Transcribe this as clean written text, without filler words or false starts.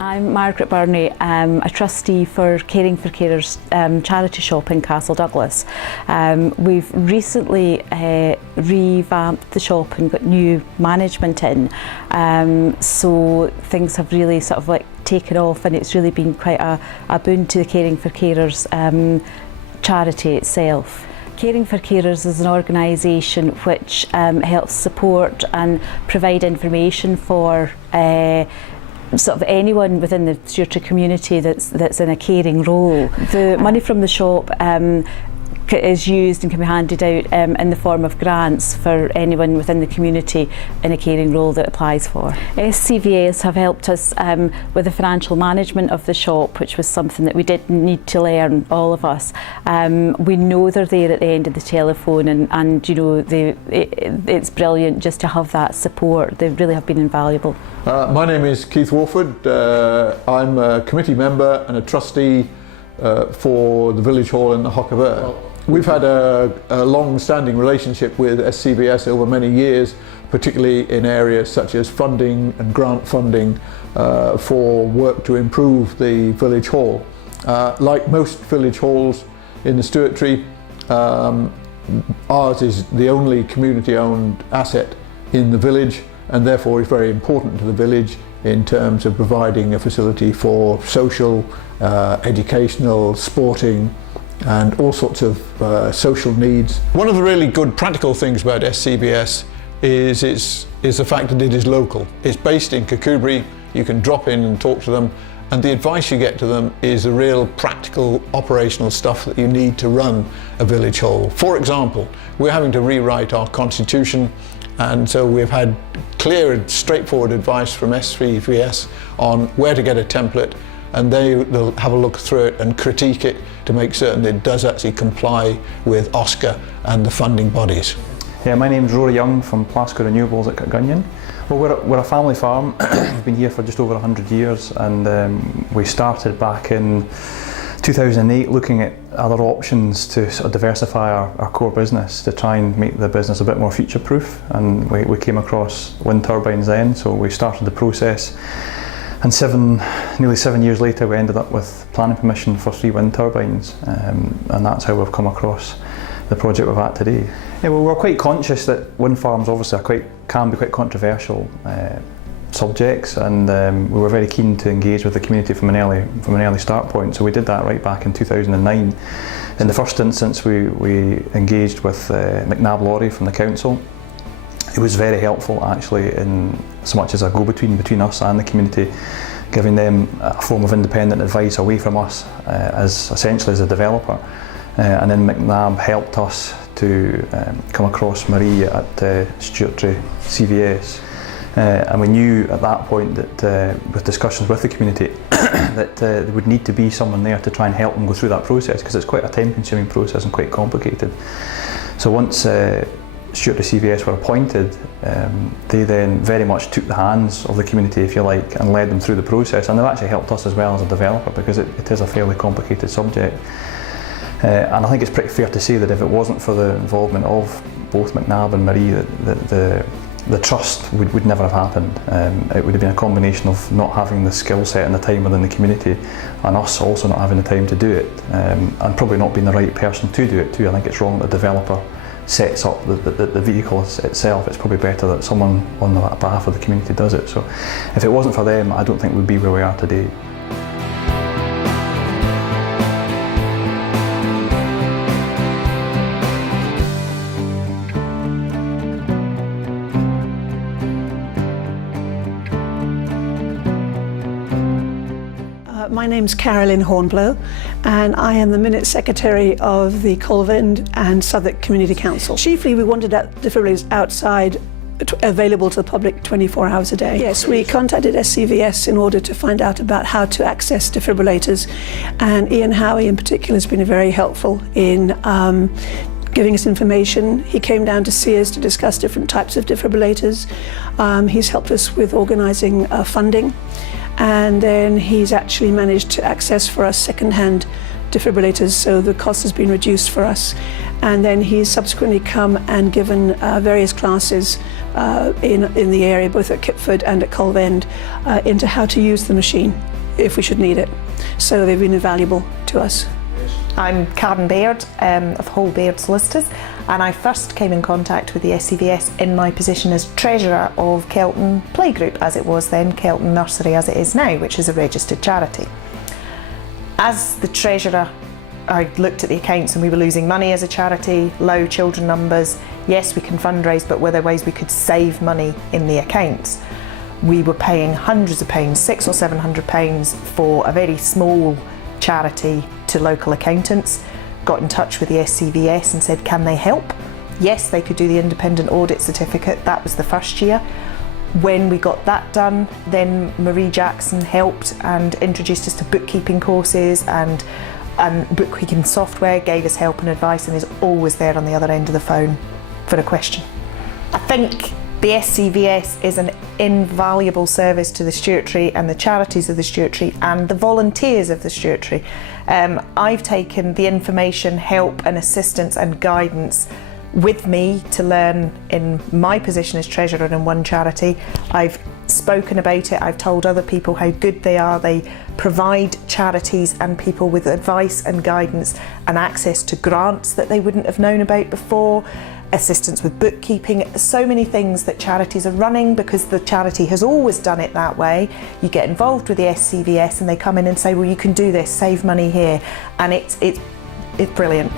I'm Margaret Burney, a trustee for Caring for Carers charity shop in Castle Douglas. We've recently revamped the shop and got new management in, so things have really sort of like taken off, and it's really been quite a boon to the Caring for Carers charity itself. Caring for Carers is an organisation which helps support and provide information for sort of anyone within the Stewartry community that's in a caring role. The money from the shop is used and can be handed out in the form of grants for anyone within the community in a caring role that applies for. SCVS have helped us with the financial management of the shop, which was something that we did need to learn, all of us. We know they're there at the end of the telephone, and you know, it's brilliant just to have that support. They really have been invaluable. My name is Keith Warford. I'm a committee member and a trustee for the Village Hall in the Hock of Earth. We've had a long-standing relationship with SCVS over many years, particularly in areas such as funding and grant funding for work to improve the Village Hall. Like most village halls in the Stewartry, ours is the only community-owned asset in the village, and therefore is very important to the village in terms of providing a facility for social, educational, sporting, and all sorts of social needs. One of the really good practical things about SCVS is the fact that it is local. It's based in Kirkcudbright. You can drop in and talk to them, and the advice you get to them is the real practical operational stuff that you need to run a village hall. For example, we're having to rewrite our constitution, and so we've had clear and straightforward advice from SCVS on where to get a template, and they'll have a look through it and critique it to make certain that it does actually comply with OSCA and the funding bodies. Yeah, my name's Rory Young from Plasco Renewables at Kirkgunnion. Well, we're a family farm. We've been here for just over 100 years, and we started back in 2008 looking at other options to sort of diversify our core business to try and make the business a bit more future-proof, and we came across wind turbines then, so we started the process. And nearly 7 years later, we ended up with planning permission for 3 wind turbines, and that's how we've come across the project we're at today. Yeah, well, we're quite conscious that wind farms obviously can be quite controversial subjects, and we were very keen to engage with the community from an early start point. So we did that right back in 2009. In the first instance, we engaged with McNab Laurie from the council. It was very helpful actually, in so much as a go-between between us and the community, giving them a form of independent advice away from us essentially as a developer. And then McNab helped us to come across Marie at Stewartry SCVS. And we knew at that point that with discussions with the community that there would need to be someone there to try and help them go through that process, because it's quite a time-consuming process and quite complicated. So once Stewartry SCVS were appointed, they then very much took the hands of the community, if you like, and led them through the process, and they've actually helped us as well as a developer, because it is a fairly complicated subject. And I think it's pretty fair to say that if it wasn't for the involvement of both McNab and Marie, that the trust would never have happened. It would have been a combination of not having the skill set and the time within the community, and us also not having the time to do it, and probably not being the right person to do it too. I think it's wrong that the developer sets up the vehicle itself. It's probably better that someone on the behalf of the community does it. So if it wasn't for them, I don't think we'd be where we are today. My name's Carolyn Hornblow, and I am the Minute Secretary of the Colvend and Southwark Community Council. Chiefly, we wanted defibrillators outside, available to the public 24 hours a day. Yes, we contacted SCVS in order to find out about how to access defibrillators, and Ian Howie in particular has been very helpful in giving us information. He came down to see us to discuss different types of defibrillators. He's helped us with organising funding. And then he's actually managed to access for us second-hand defibrillators, so the cost has been reduced for us. and then he's subsequently come and given various classes in the area, both at Kipford and at Colvend, into how to use the machine if we should need it. So they've been invaluable to us. I'm Karen Baird of Hull Baird Solicitors, and I first came in contact with the SCVS in my position as Treasurer of Kelton Playgroup, as it was then, Kelton Nursery as it is now, which is a registered charity. As the Treasurer, I looked at the accounts and we were losing money as a charity, low children numbers. Yes, we can fundraise, but were there ways we could save money in the accounts? We were paying hundreds of pounds, £600 or £700 for a very small charity to local accountants. Got in touch with the SCVS and said, can they help? Yes, they could do the independent audit certificate. That was the first year. When we got that done, then Marie Jackson helped and introduced us to bookkeeping courses and bookkeeping software, gave us help and advice, and is always there on the other end of the phone for a question. I think the SCVS is an invaluable service to the Stewartry and the charities of the Stewartry and the volunteers of the Stewartry. I've taken the information, help and assistance and guidance with me to learn in my position as Treasurer in one charity. I've spoken about it, I've told other people how good they are. They provide charities and people with advice and guidance and access to grants that they wouldn't have known about before, assistance with bookkeeping, so many things that charities are running because the charity has always done it that way. You get involved with the SCVS and they come in and say, well, you can do this, save money here, and it's brilliant.